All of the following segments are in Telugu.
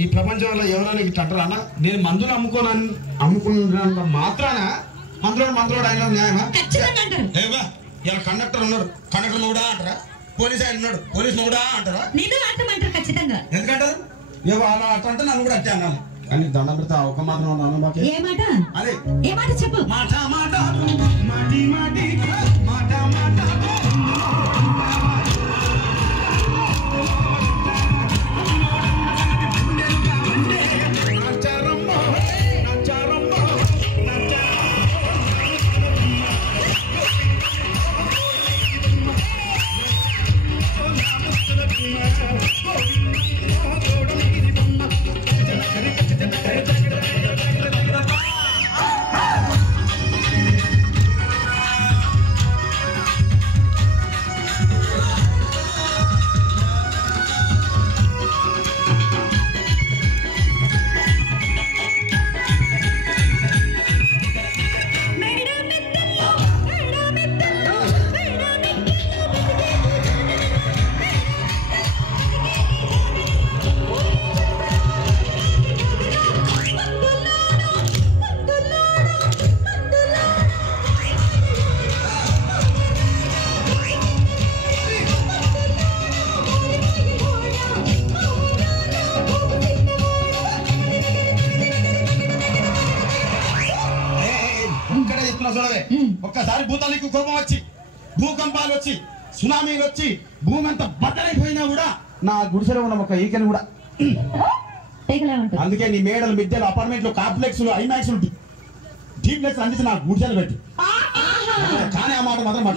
ఈ ప్రపంచంలో ఎవరైనా ఇట్లా అంటారా అన్న? నేను మందులు అమ్ముకున్నంత మాత్రాన మందులోడు ఆయన న్యాయమా? ఏవా ఇలా కండక్టర్ ఉన్నాడు, కండక్టర్ మొగుడా అంటారా? పోలీస్ ఆయన ఉన్నాడు, పోలీస్ మొగుడా అంటారా? ఎందుకంటారు? ఏవో అలా అట్లా అంటే నన్ను కూడా అట్టే అన్నాను. కానీ దండం పెడితే ఒక మాత్రం అన్నాను. అదే చెప్పు. మాట మాట మాటి మాటి మాట మాట ఒక్కసారి భూతానికి కోపం వచ్చి, భూకంపాలు వచ్చి, సునామీలు వచ్చి, భూమి అంతా బద్దలైపోయినా కూడా నా గుడిసెలో ఉన్న ఒక ఈకని కూడా. అందుకే నీ మేడలు, మిద్దెలు, అపార్ట్మెంట్లు, కాంప్లెక్స్లు, ఐమాక్స్లు, డీప్లెక్స్ అందించి నా గుడిసెలు పెట్టి. కానీ ఆ మాట మాత్రం మాట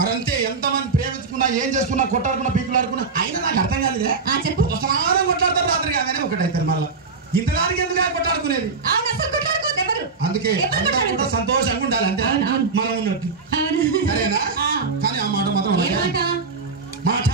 మరంతే. ఎంతమంది ప్రేమించుకున్నా, ఏం చేసుకున్నా, కొట్టాడుకున్నా, పీకులాడుకున్నా అయినా నాకు అర్థం కాలేదే. స్నానం కొట్లాడతారు, రాత్రి కాగానే ఒకటైతారు. మళ్ళీ ఇంతదానికి ఎందుకు కొట్టాడుకునేది? అందుకే కూడా సంతోషంగా ఉండాలి, అంతే మనం ఉన్నట్టు. సరేనా? కానీ ఆ మాట మాత్రం మాట మాట